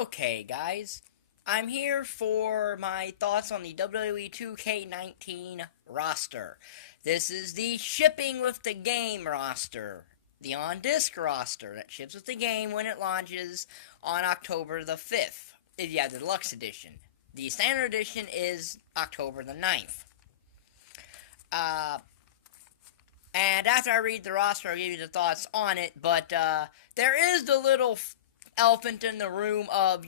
Okay, guys, I'm here for my thoughts on the WWE2K19 roster. This is the shipping with the game roster, the on-disc roster that ships with the game when it launches on October the 5th. Yeah, the deluxe edition. The standard edition is October the 9th. And after I read the roster, I'll give you the thoughts on it, but there is the little elephant in the room of,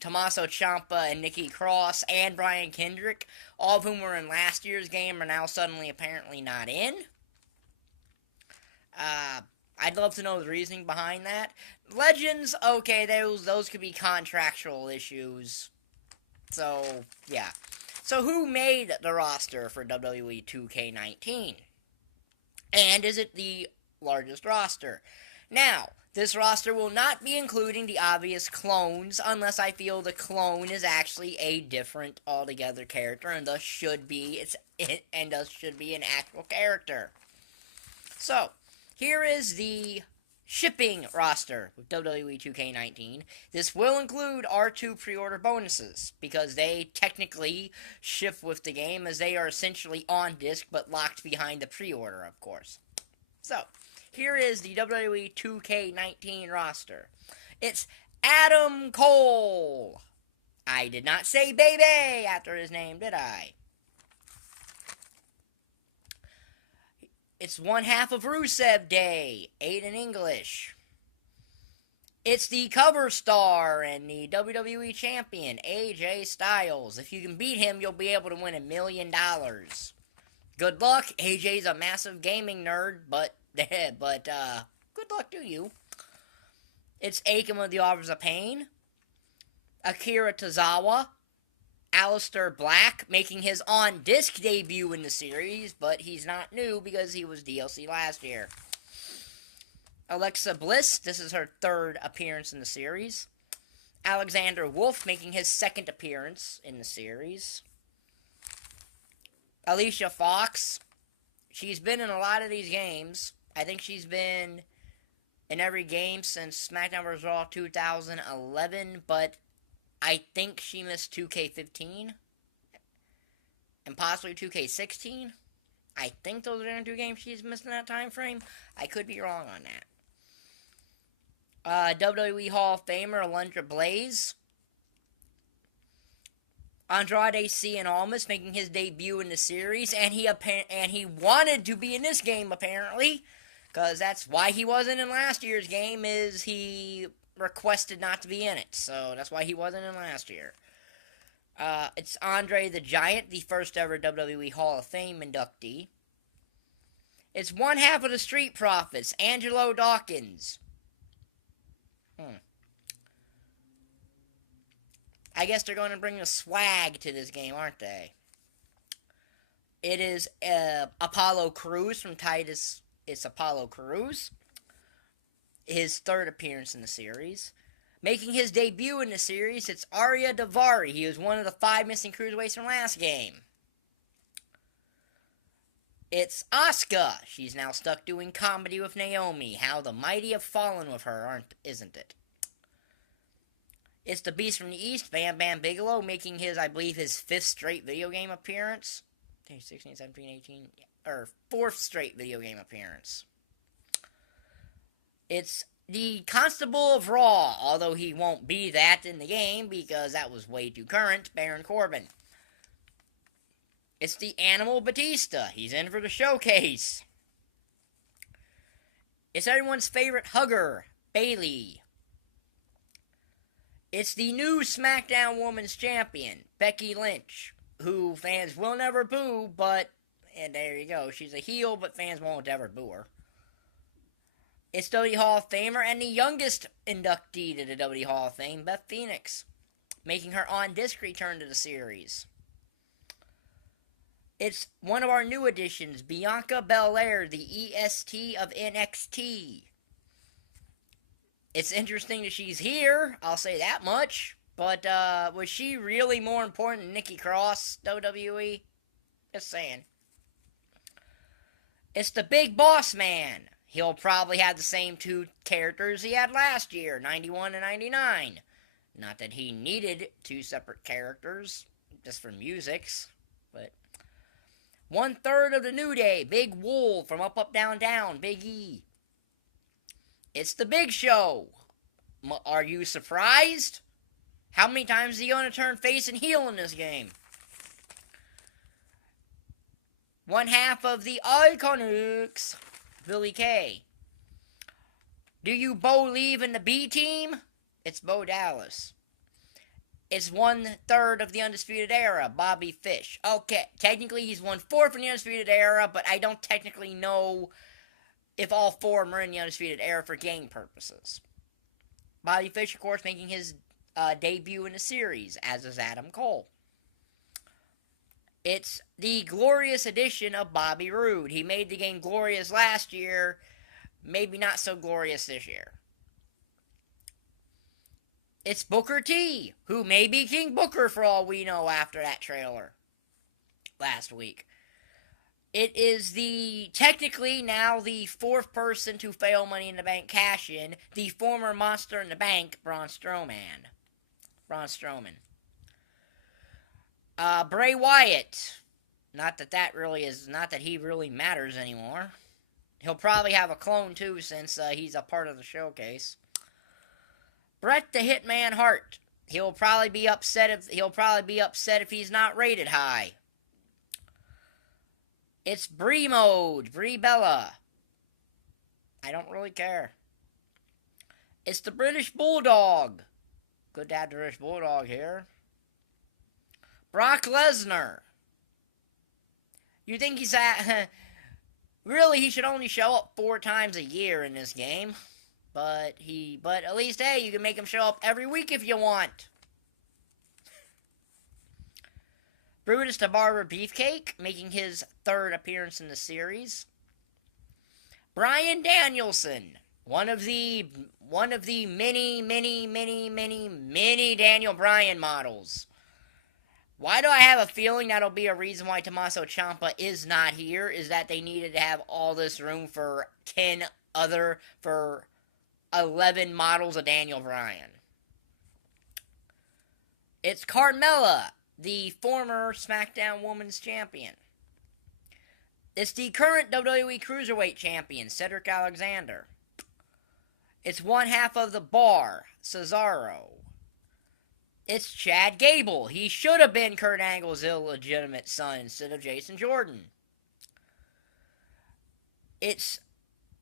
Tommaso Ciampa and Nikki Cross and Brian Kendrick, all of whom were in last year's game, are now suddenly apparently not in. I'd love to know the reasoning behind that. Legends, okay, those could be contractual issues. So, yeah. So who made the roster for WWE 2K19? And is it the largest roster? Now, this roster will not be including the obvious clones unless I feel the clone is actually a different altogether character and thus should be an actual character. So, here is the shipping roster with WWE 2K19. This will include R2 pre-order bonuses because they technically ship with the game as they are essentially on disc but locked behind the pre-order, of course. So, here is the WWE 2K19 roster. It's Adam Cole. I did not say baby after his name, did I? It's one half of Rusev Day, 8 in English. It's the cover star and the WWE champion, AJ Styles. If you can beat him, you'll be able to win $1 million. Good luck. AJ's a massive gaming nerd, but good luck to you. It's Akam of the Offers of Pain, Akira Tozawa, Aleister Black, making his on-disc debut in the series, but he's not new because he was DLC last year. Alexa Bliss, this is her third appearance in the series. Alexander Wolfe, making his second appearance in the series. Alicia Fox, she's been in a lot of these games. I think she's been in every game since SmackDown vs. Raw 2011, but I think she missed 2K15 and possibly 2K16. I think those are the only two games she's missed in that time frame. I could be wrong on that. WWE Hall of Famer Alundra Blayze. Andrade Cian Almas making his debut in the series, and he wanted to be in this game apparently, because that's why he wasn't in last year's game. Is he requested not to be in it, so that's why he wasn't in last year. It's Andre the Giant, the first ever WWE Hall of Fame inductee. It's one half of the Street Profits, Angelo Dawkins. I guess they're going to bring a swag to this game, aren't they? It is Apollo Crews from Titus. It's Apollo Crews. His third appearance in the series. Making his debut in the series, it's Arya Daivari. He was one of the 5 missing cruiserweights from last game. It's Asuka. She's now stuck doing comedy with Naomi. How the mighty have fallen with her, isn't it? It's the Beast from the East, Bam Bigelow, making his 5th straight video game appearance. 16, 17, 18, or 4th straight video game appearance. It's the Constable of Raw, although he won't be that in the game because that was way too current, Baron Corbin. It's the Animal Batista. He's in for the showcase. It's everyone's favorite hugger, Bayley. It's the new SmackDown Women's Champion, Becky Lynch, who fans will never boo, and there you go, she's a heel, but fans won't ever boo her. It's WWE Hall of Famer and the youngest inductee to the WWE Hall of Fame, Beth Phoenix, making her on-disc return to the series. It's one of our new additions, Bianca Belair, the EST of NXT. It's interesting that she's here, I'll say that much, but was she really more important than Nikki Cross, WWE? Just saying. It's the Big Boss Man. He'll probably have the same 2 characters he had last year, 91 and 99. Not that he needed two separate characters, just for musics, but 1/3 of the New Day, Big Wolfe from Up Up Down Down, Big E. It's the Big Show. Are you surprised? How many times is he going to turn face and heel in this game? One half of the Iconics, Billy Kay. Do you believe in the B team? It's Bo Dallas. It's 1/3 of the Undisputed Era, Bobby Fish. Okay, technically he's 1/4 in the Undisputed Era, but I don't technically know if all four of them are in the Undisputed Era for game purposes. Bobby Fish, of course, making his debut in the series, as is Adam Cole. It's the glorious addition of Bobby Roode. He made the game glorious last year, maybe not so glorious this year. It's Booker T, who may be King Booker for all we know after that trailer last week. It is technically now the fourth person to fail Money in the Bank cash-in, the former Monster in the Bank, Braun Strowman. Bray Wyatt. Not that he really matters anymore. He'll probably have a clone too, since he's a part of the showcase. Bret the Hitman Hart. He'll probably be upset if he's not rated high. It's Brie Mode, Brie Bella. I don't really care. It's the British Bulldog. Good to have the British Bulldog here. Brock Lesnar. You think he's at... Really, he should only show up 4 times a year in this game. But at least, hey, you can make him show up every week if you want. Brutus the Barber Beefcake, making his 3rd appearance in the series. Bryan Danielson, one of the many Daniel Bryan models. Why do I have a feeling that'll be a reason why Tommaso Ciampa is not here, is that they needed to have all this room for 11 models of Daniel Bryan. It's Carmella, the former SmackDown Women's Champion. It's the current WWE Cruiserweight Champion, Cedric Alexander. It's one half of the Bar, Cesaro. It's Chad Gable. He should have been Kurt Angle's illegitimate son instead of Jason Jordan. It's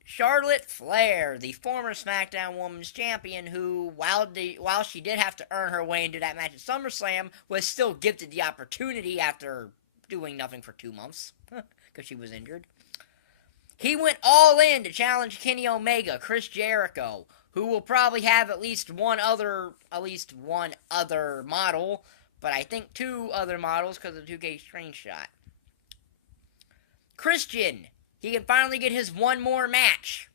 Charlotte Flair, the former SmackDown Women's Champion, who, while she did have to earn her way into that match at SummerSlam, was still gifted the opportunity after doing nothing for 2 months, because she was injured. He went all in to challenge Kenny Omega, Chris Jericho, who will probably have at least one other model, but I think 2 other models because of the 2K screenshot. Christian, he can finally get his one more match.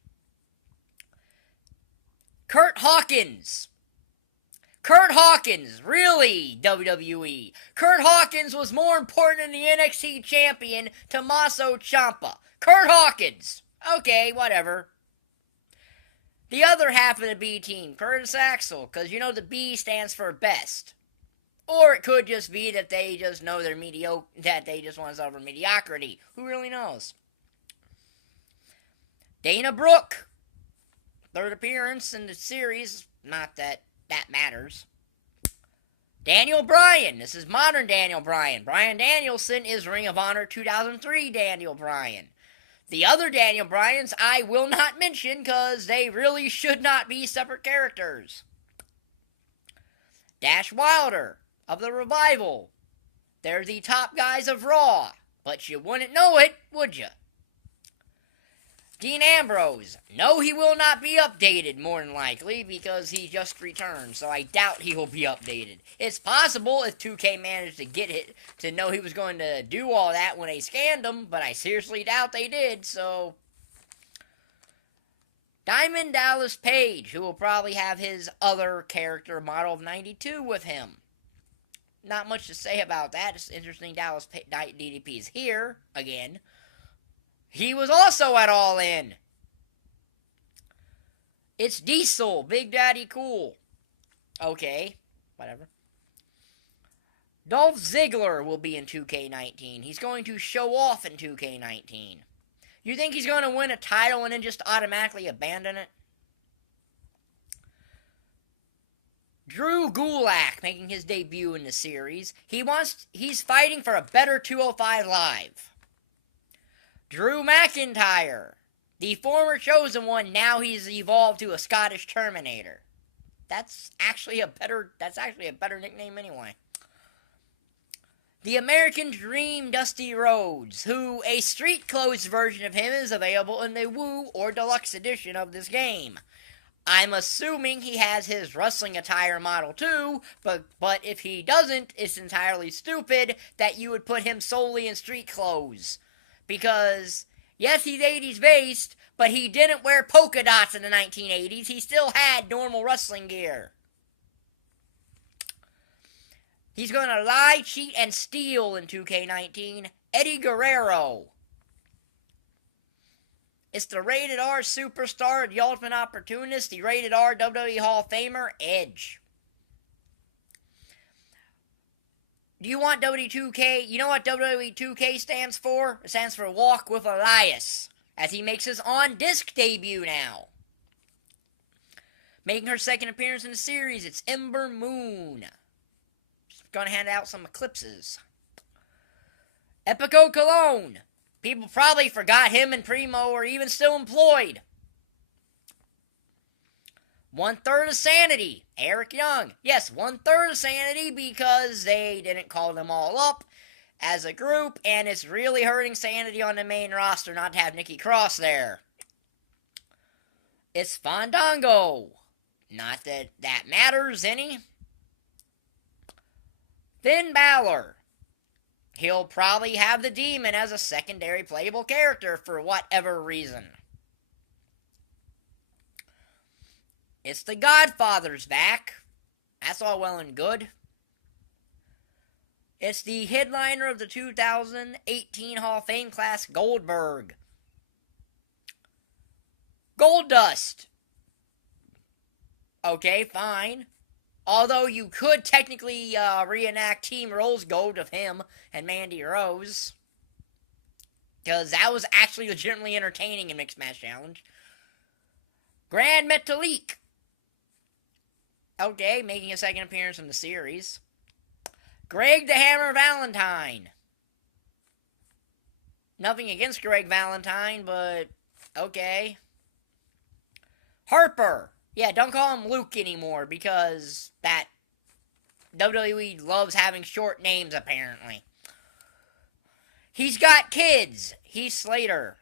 Kurt Hawkins, really, WWE. Kurt Hawkins was more important than the NXT champion, Tommaso Ciampa. Kurt Hawkins. Okay, whatever. The other half of the B team, Curtis Axel, because you know the B stands for best. Or it could just be that they just know they're mediocre, that they just want to suffer mediocrity. Who really knows? Dana Brooke, 3rd appearance in the series, not that that matters. Daniel Bryan, this is modern Daniel Bryan. Bryan Danielson is Ring of Honor 2003 Daniel Bryan. The other Daniel Bryans I will not mention because they really should not be separate characters. Dash Wilder of the Revival. They're the top guys of Raw, but you wouldn't know it, would you? Dean Ambrose. No, he will not be updated, more than likely, because he just returned, so I doubt he will be updated. It's possible if 2K managed to get it to know he was going to do all that when they scanned him, but I seriously doubt they did, so... Diamond Dallas Page, who will probably have his other character model of 92 with him. Not much to say about that. It's interesting DDP is here, again. He was also at All In. It's Diesel, Big Daddy Cool. Okay. whatever. Dolph Ziggler will be in 2K19. He's going to show off in 2K19. You think he's going to win a title and then just automatically abandon it? Drew Gulak making his debut in the series. He's fighting for a better 205 Live. Drew McIntyre, the former Chosen One, now he's evolved to a Scottish Terminator. That's actually a better nickname anyway. The American Dream, Dusty Rhodes, who a street clothes version of him is available in the Woo or Deluxe edition of this game. I'm assuming he has his wrestling attire model too, but if he doesn't, it's entirely stupid that you would put him solely in street clothes. Because, yes, he's 80s based, but he didn't wear polka dots in the 1980s. He still had normal wrestling gear. He's going to lie, cheat, and steal in 2K19. Eddie Guerrero. It's the Rated R Superstar, the Ultimate Opportunist, the Rated R WWE Hall of Famer, Edge. Do you want WWE2K? You know what WWE2K stands for? It stands for Walk with Elias, as he makes his on-disc debut now. Making her second appearance in the series, it's Ember Moon. Just gonna hand out some eclipses. Epico Cologne. People probably forgot him and Primo are even still employed. 1/3 of Sanity, Eric Young. Yes, 1/3 of Sanity because they didn't call them all up as a group, and it's really hurting Sanity on the main roster not to have Nikki Cross there. It's Fandango. Not that that matters any. Finn Balor. He'll probably have the Demon as a secondary playable character for whatever reason. It's the Godfather's back. That's all well and good. It's the headliner of the 2018 Hall of Fame class, Goldberg. Goldust. Okay, fine. Although you could technically reenact Team Rose Gold of him and Mandy Rose. Because that was actually legitimately entertaining in Mixed Match Challenge. Grand Metalik. Okay, making a second appearance in the series. Greg the Hammer Valentine. Nothing against Greg Valentine, but okay. Harper. Yeah, don't call him Luke anymore, because that WWE loves having short names, apparently. He's got kids. Heath Slater.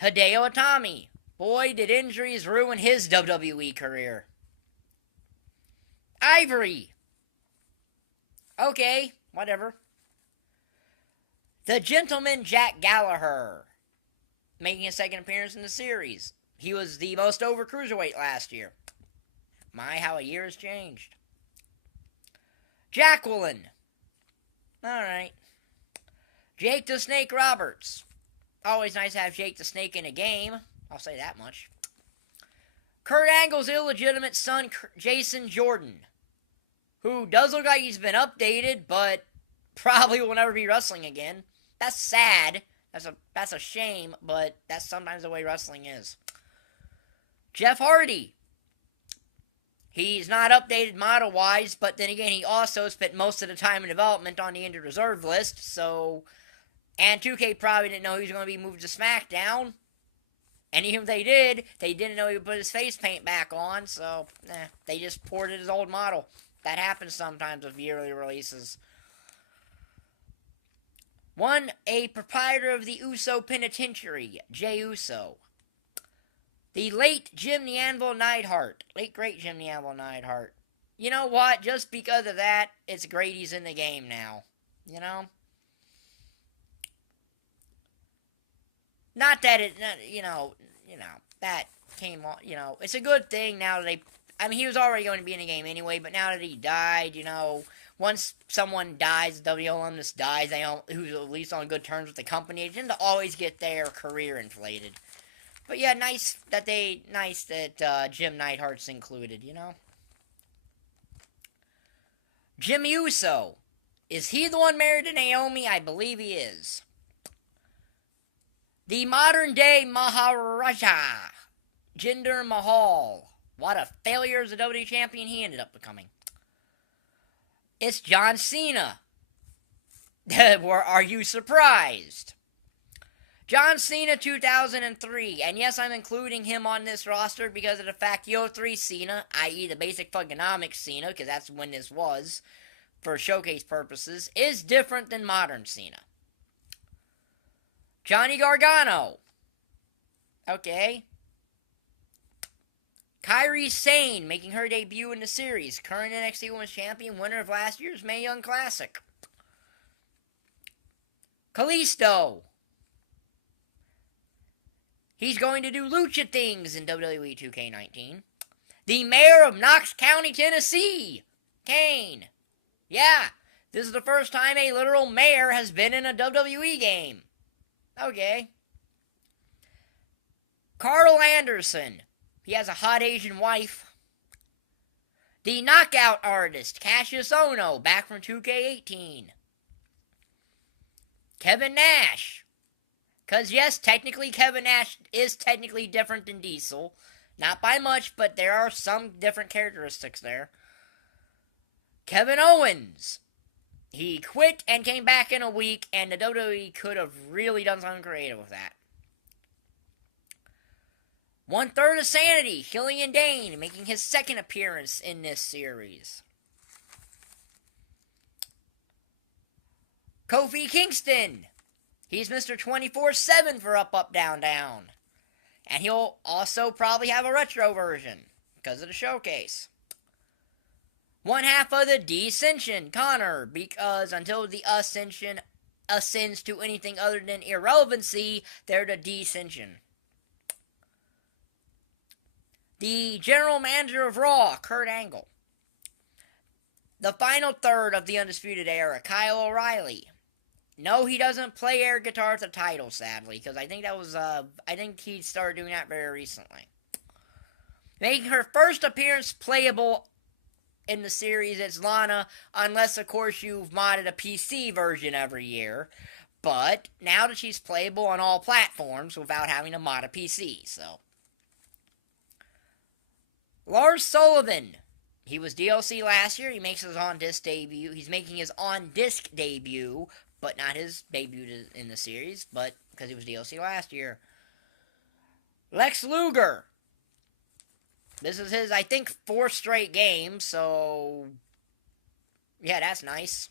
Hideo Itami. Boy, did injuries ruin his WWE career. Ivory. Okay, whatever. The Gentleman Jack Gallagher. Making a second appearance in the series. He was the most over cruiserweight last year. My, how a year has changed. Jacqueline. Alright. Jake the Snake Roberts. Always nice to have Jake the Snake in a game. I'll say that much. Kurt Angle's illegitimate son, Jason Jordan. Who does look like he's been updated, but probably will never be wrestling again. That's sad. That's a shame, but that's sometimes the way wrestling is. Jeff Hardy. He's not updated model-wise, but then again, he also spent most of the time in development on the injured reserve list, so... And 2K probably didn't know he was going to be moved to SmackDown. And even if they did, they didn't know he would put his face paint back on, so... they just ported his old model. That happens sometimes with yearly releases. A proprietor of the Uso Penitentiary, Jey Uso. The late Jim the Anvil Neidhart. Late great Jim the Anvil Neidhart. You know what? Just because of that, it's great he's in the game now. You know? Not that it, that came on, it's a good thing now that they, he was already going to be in the game anyway, but now that he died, once someone dies, WWE alumnus dies, who's at least on good terms with the company, they tend to always get their career inflated. But yeah, nice that Jim Neidhart's included, Jimmy Uso. Is he the one married to Naomi? I believe he is. The modern day Maharaja, Jinder Mahal. What a failure as a WWE champion he ended up becoming. It's John Cena. Are you surprised? John Cena 2003, and yes, I'm including him on this roster because of the fact the 03 Cena, i.e. the basic Thuganomics Cena, because that's when this was, for showcase purposes, is different than modern Cena. Johnny Gargano. Okay. Kairi Sane making her debut in the series, current NXT Women's Champion, winner of last year's Mae Young Classic. Kalisto. He's going to do lucha things in WWE2K19. The mayor of Knox County, Tennessee, Kane. Yeah, this is the first time a literal mayor has been in a WWE game. Okay. Carl Anderson. He has a hot Asian wife. The knockout artist, Cassius Ohno, back from 2K18. Kevin Nash. Because, yes, technically Kevin Nash is technically different than Diesel. Not by much, but there are some different characteristics there. Kevin Owens. He quit and came back in a week, and the WWE could have really done something creative with that. 1/3 of Sanity, Killian Dane, making his second appearance in this series. Kofi Kingston. He's Mr. 24/7 for Up, Up, Down, Down. And he'll also probably have a retro version because of the showcase. 1/2 of the Descension, Connor, because until the Ascension ascends to anything other than irrelevancy, they're the Descension. The General Manager of Raw, Kurt Angle. The final third of the Undisputed Era, Kyle O'Reilly. No, he doesn't play air guitar at the title, sadly, because I think that was, I think he started doing that very recently. Making her first appearance playable in the series, it's Lana, unless, of course, you've modded a PC version every year. But now that she's playable on all platforms without having to mod a PC, so. Lars Sullivan. He was DLC last year. He makes his on-disc debut. He's making his on-disc debut, but not his debut in the series, but because he was DLC last year. Lex Luger. This is his, I think, 4th straight game, so yeah, that's nice.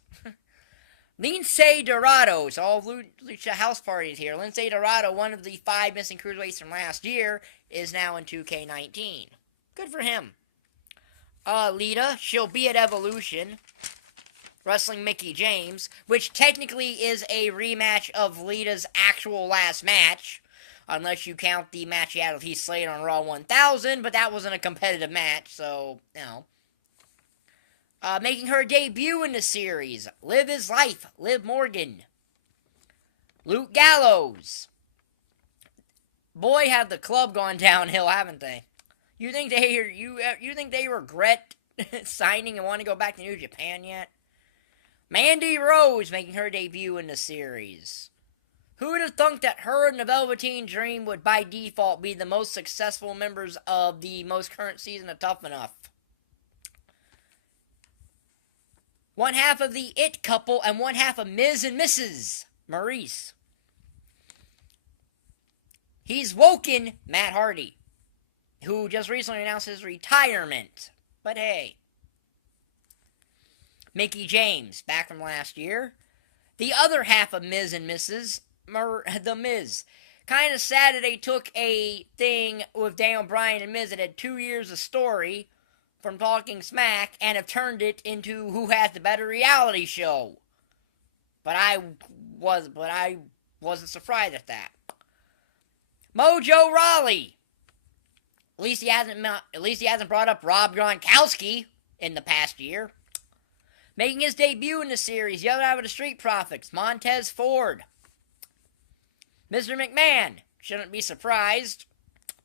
Lince Dorado. So all Lucha House parties here. Lince Dorado, one of the 5 missing cruiserweights from last year, is now in 2K19. Good for him. Lita, she'll be at Evolution, wrestling Mickie James, which technically is a rematch of Lita's actual last match, unless you count the match he had with Heath Slater on Raw 1000, but that wasn't a competitive match, so, you know. Making her debut in the series, Live His Life, Liv Morgan. Luke Gallows. Boy, have the club gone downhill, haven't they? You think they regret signing and want to go back to New Japan yet? Mandy Rose making her debut in the series. Who would have thunk that her and the Velveteen Dream would by default be the most successful members of the most current season of Tough Enough? 1/2 of the It Couple and 1/2 of Ms. and Mrs. Maurice. He's woken Matt Hardy, who just recently announced his retirement. But hey. Mickie James, back from last year. The other half of Ms. and Mrs. The Miz. Kind of sad that they took a thing with Daniel Bryan and Miz that had 2 years of story from Talking Smack and have turned it into who has the better reality show. But I wasn't surprised at that. Mojo Rawley. At least he hasn't brought up Rob Gronkowski in the past year. Making his debut in the series, the other out of the Street Profits, Montez Ford. Mr. McMahon, shouldn't be surprised.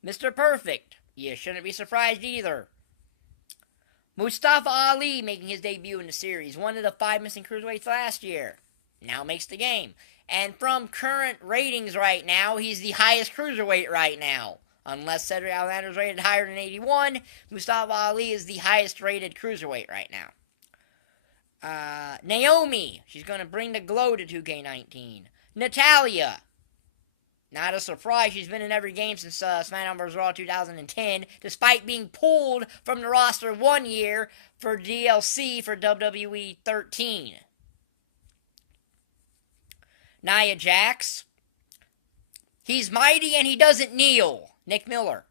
Mr. Perfect, you shouldn't be surprised either. Mustafa Ali making his debut in the series, one of the 5 missing cruiserweights last year, now makes the game. And from current ratings right now, he's the highest cruiserweight right now. Unless Cedric Alexander is rated higher than 81, Mustafa Ali is the highest rated cruiserweight right now. Naomi, she's going to bring the glow to 2K19. Natalya, not a surprise, she's been in every game since SmackDown vs. Raw 2010, despite being pulled from the roster 1 year for DLC for WWE 13. Nia Jax, he's mighty and he doesn't kneel. Nick Miller.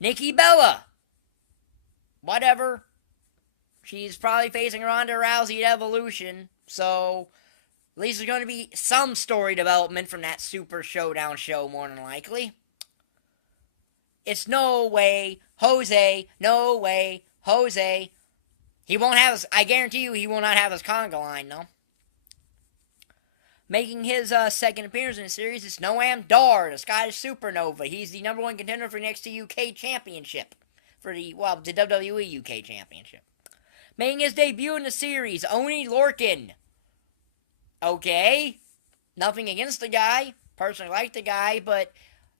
Nikki Bella, whatever. She's probably facing Ronda Rousey at Evolution, so at least there's going to be some story development from that Super Showdown show, more than likely. It's no way, Jose, no way, Jose. He won't have his, I guarantee you he will not have his conga line, though. Making his second appearance in the series is Noam Dar, the Scottish Supernova. He's the #1 contender for the NXT UK Championship. For the WWE UK Championship. Making his debut in the series, Oni Lorcan. Okay, nothing against the guy. Personally like the guy, but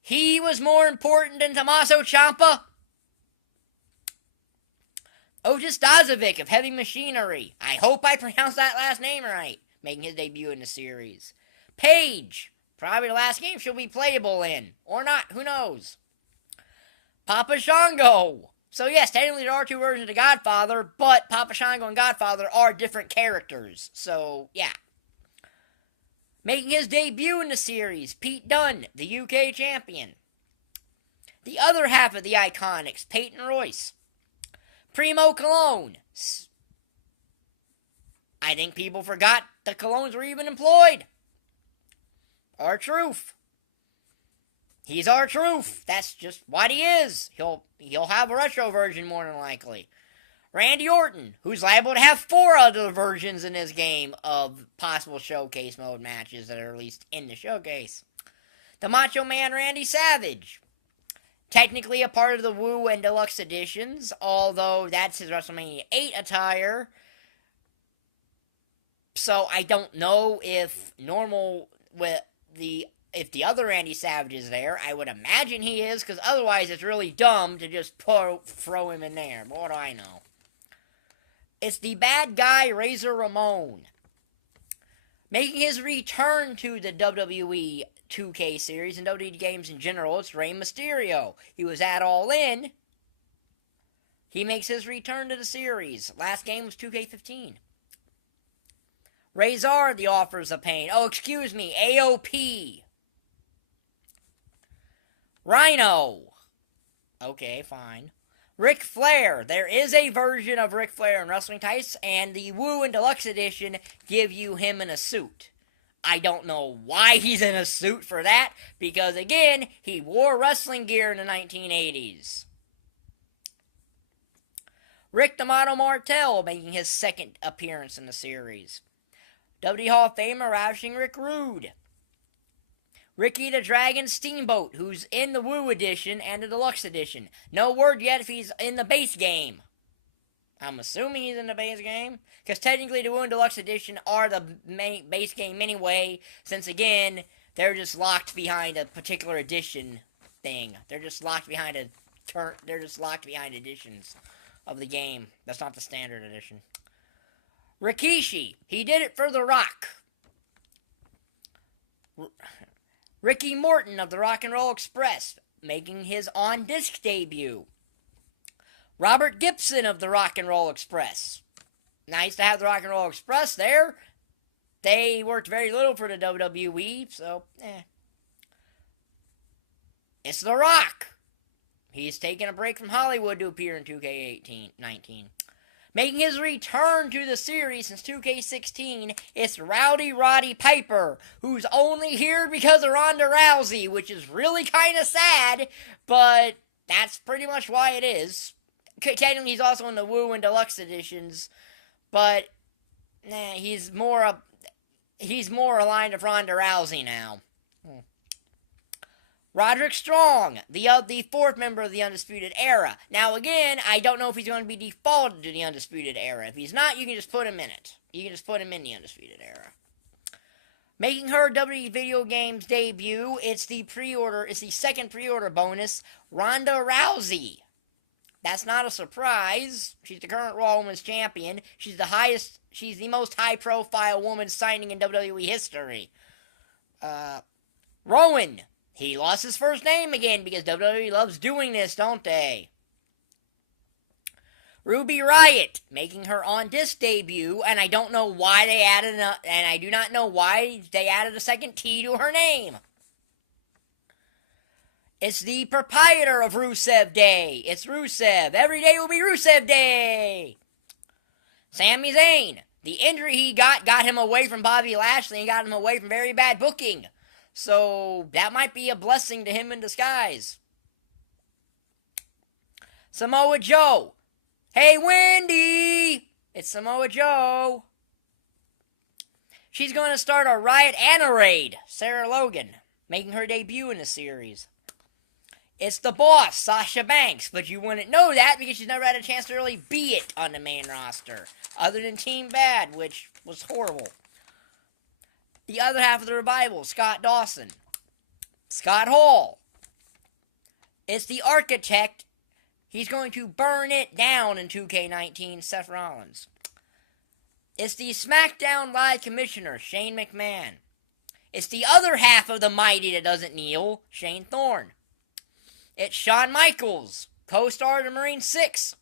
he was more important than Tommaso Ciampa. Otis Dazovic of Heavy Machinery. I hope I pronounced that last name right. Making his debut in the series. Paige, probably the last game she'll be playable in. Or not, who knows. Papa Shango. So yes, technically there are 2 versions of Godfather, but Papa Shango and Godfather are different characters. So, yeah. Making his debut in the series, Pete Dunne, the UK champion. The other half of the Iconics, Peyton Royce. Primo Cologne. I think people forgot the Colognes were even employed. R-Truth. He's R-Truth. That's just what he is. He'll have a retro version more than likely. Randy Orton, who's liable to have 4 other versions in this game of possible showcase mode matches that are released in the showcase. The Macho Man Randy Savage. Technically a part of the Woo and Deluxe editions, although that's his WrestleMania 8 attire. So I don't know if if the other Randy Savage is there. I would imagine he is, because otherwise it's really dumb to just throw him in there. But what do I know? It's the bad guy Razor Ramon. Making his return to the WWE 2K series and WWE games in general, it's Rey Mysterio. He was at All In. He makes his return to the series. Last game was 2K15. Razor, the Authors of Pain. Oh, excuse me, AOP. Rhino. Okay, fine. Ric Flair. There is a version of Ric Flair in Wrestling Tights, and the Woo and Deluxe Edition give you him in a suit. I don't know why he's in a suit for that, because again, he wore wrestling gear in the 1980s. Rick D'Amato Martel making his second appearance in the series. WWE Hall of Famer Ravishing Rick Rude. Ricky the Dragon Steamboat, who's in the Woo Edition and the Deluxe Edition. No word yet if he's in the base game. I'm assuming he's in the base game, because technically the Woo and Deluxe Edition are the main base game anyway, since again, they're just locked behind a particular edition thing. They're just locked behind editions of the game. That's not the standard edition. Rikishi, he did it for The Rock. Ricky Morton of the Rock and Roll Express, making his on-disc debut. Robert Gibson of the Rock and Roll Express. Nice to have the Rock and Roll Express there. They worked very little for the WWE, so, It's The Rock. He's taking a break from Hollywood to appear in 2K19. Making his return to the series since 2K16, it's Rowdy Roddy Piper, who's only here because of Ronda Rousey, which is really kind of sad, but that's pretty much why it is. Technically, he's also in the Woo and Deluxe editions, but he's more aligned with Ronda Rousey now. Roderick Strong, the fourth member of the Undisputed Era. Now, again, I don't know if he's going to be defaulted to the Undisputed Era. If he's not, you can just put him in it. You can just put him in the Undisputed Era. Making her WWE Video Games debut, it's the second pre-order bonus, Ronda Rousey. That's not a surprise. She's the current Raw Women's Champion. She's the most high-profile woman signing in WWE history. Rowan. He lost his first name again because WWE loves doing this, don't they? Ruby Riott making her on disc debut, and I don't know why they added I do not know why they added a second T to her name. It's the proprietor of Rusev Day. It's Rusev. Every day will be Rusev Day. Sami Zayn. The injury he got him away from Bobby Lashley and got him away from very bad booking. So that might be a blessing to him in disguise. Samoa Joe. Hey, Wendy! It's Samoa Joe. She's going to start a riot and a raid. Sarah Logan, making her debut in the series. It's the boss, Sasha Banks, but you wouldn't know that because she's never had a chance to really be it on the main roster, other than Team Bad, which was horrible. The other half of the Revival, Scott Dawson. Scott Hall. It's the Architect. He's going to burn it down in 2K19, Seth Rollins. It's the SmackDown Live Commissioner, Shane McMahon. It's the other half of the mighty that doesn't kneel, Shane Thorne. It's Shawn Michaels, co-star of the Marine 6.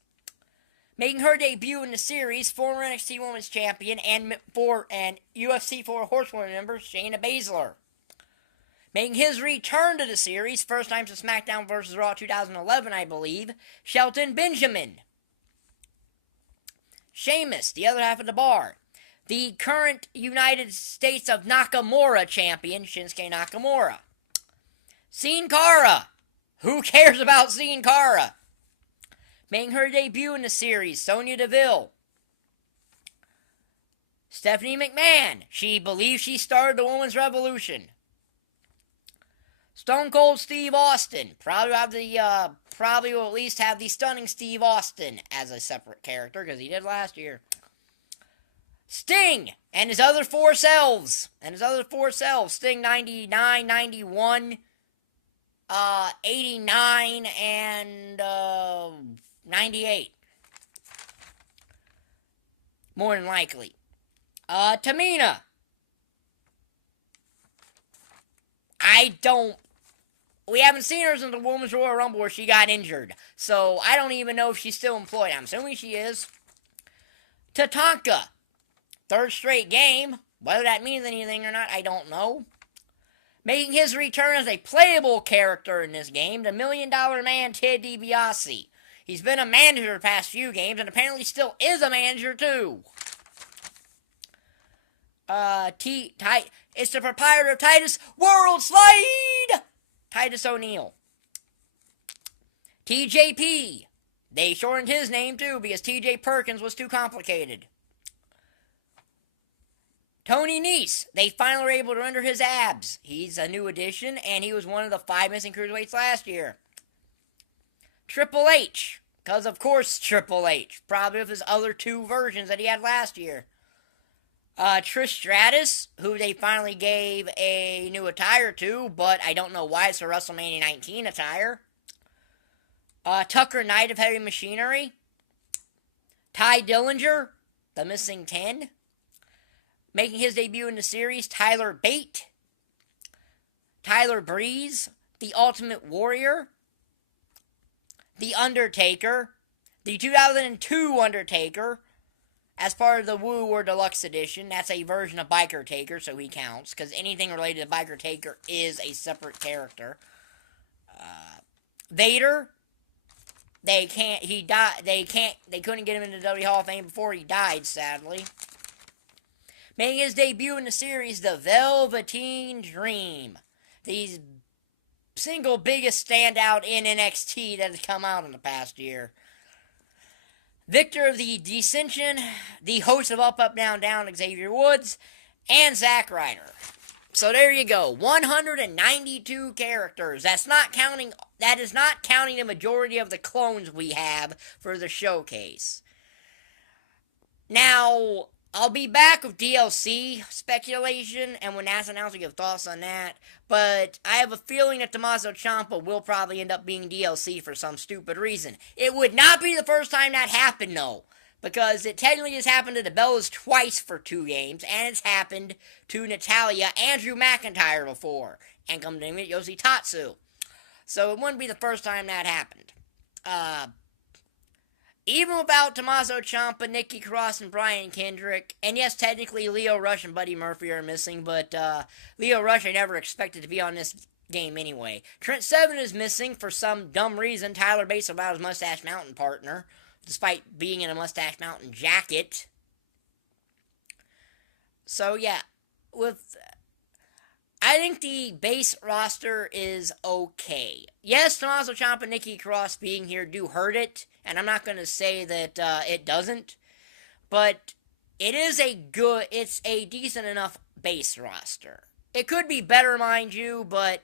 Making her debut in the series, former NXT Women's Champion and UFC 4 Horsewoman member, Shayna Baszler. Making his return to the series, first time since SmackDown vs. Raw 2011, I believe, Shelton Benjamin. Sheamus, the other half of the bar. The current United States of Nakamura champion, Shinsuke Nakamura. Sin Cara. Who cares about Sin Cara? Making her debut in the series, Sonya Deville. Stephanie McMahon. She believes she started the Women's Revolution. Stone Cold Steve Austin. Probably will at least have the stunning Steve Austin as a separate character, because he did last year. Sting and his other four selves. Sting 99, 91, 89, and 98. More than likely. Tamina. We haven't seen her since the Women's Royal Rumble where she got injured. So I don't even know if she's still employed. I'm assuming she is. Tatanka. Third straight game. Whether that means anything or not, I don't know. Making his return as a playable character in this game, the $1 Million Man, Ted DiBiase. He's been a manager the past few games, and apparently still is a manager, too. It's the proprietor of Titus World Slide! Titus O'Neil. TJP. They shortened his name, too, because TJ Perkins was too complicated. Tony Nese. They finally were able to render his abs. He's a new addition, and he was one of the 5 missing cruiserweights last year. Triple H. Because, of course, Triple H. Probably with his other 2 versions that he had last year. Trish Stratus, who they finally gave a new attire to, but I don't know why it's a WrestleMania 19 attire. Tucker Knight of Heavy Machinery. Ty Dillinger, the missing 10. Making his debut in the series, Tyler Bate. Tyler Breeze, the Ultimate Warrior. The Undertaker. The 2002 Undertaker. As part of the Woo or Deluxe Edition. That's a version of Biker Taker, so he counts. Because anything related to Biker Taker is a separate character. Vader. They couldn't get him into the WWE Hall of Fame before he died, sadly. Making his debut in the series, the Velveteen Dream. The single biggest standout in NXT that has come out in the past year. Victor of the Dissension, the host of Up, Up, Down, Down, Xavier Woods, and Zack Ryder. So there you go, 192 characters. That is not counting the majority of the clones we have for the showcase. Now, I'll be back with DLC speculation, and when that's announced, I'll give thoughts on that. But I have a feeling that Tommaso Ciampa will probably end up being DLC for some stupid reason. It would not be the first time that happened, though, because it technically has happened to the Bellas twice for 2 games, and it's happened to Natalya and Drew McIntyre before, and come to name it, Yoshi Tatsu. So it wouldn't be the first time that happened. Even without Tommaso Ciampa, Nikki Cross, and Brian Kendrick, and yes, technically Lio Rush and Buddy Murphy are missing, but Lio Rush I never expected to be on this game anyway. Trent Seven is missing for some dumb reason. Tyler Bates about his Mustache Mountain partner, despite being in a Mustache Mountain jacket. So yeah, I think the base roster is okay. Yes, Tommaso Ciampa and Nikki Cross being here do hurt it, and I'm not going to say that it doesn't, but it's a decent enough base roster. It could be better, mind you, but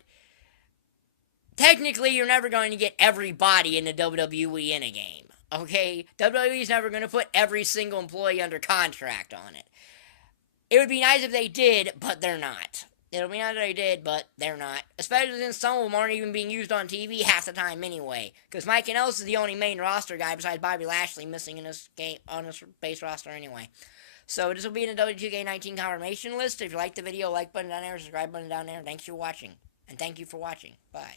technically you're never going to get everybody in the WWE in a game, okay? WWE's never going to put every single employee under contract on it. It would be nice if they did, but they're not. It'll be nice if they did, but they're not. Especially since some of them aren't even being used on TV half the time anyway. Because Mike Kanellis is the only main roster guy besides Bobby Lashley missing in this game on this base roster anyway. So this will be in the WWE2K19 confirmation list. If you liked the video, like button down there, subscribe button down there. Thanks for watching. And thank you for watching. Bye.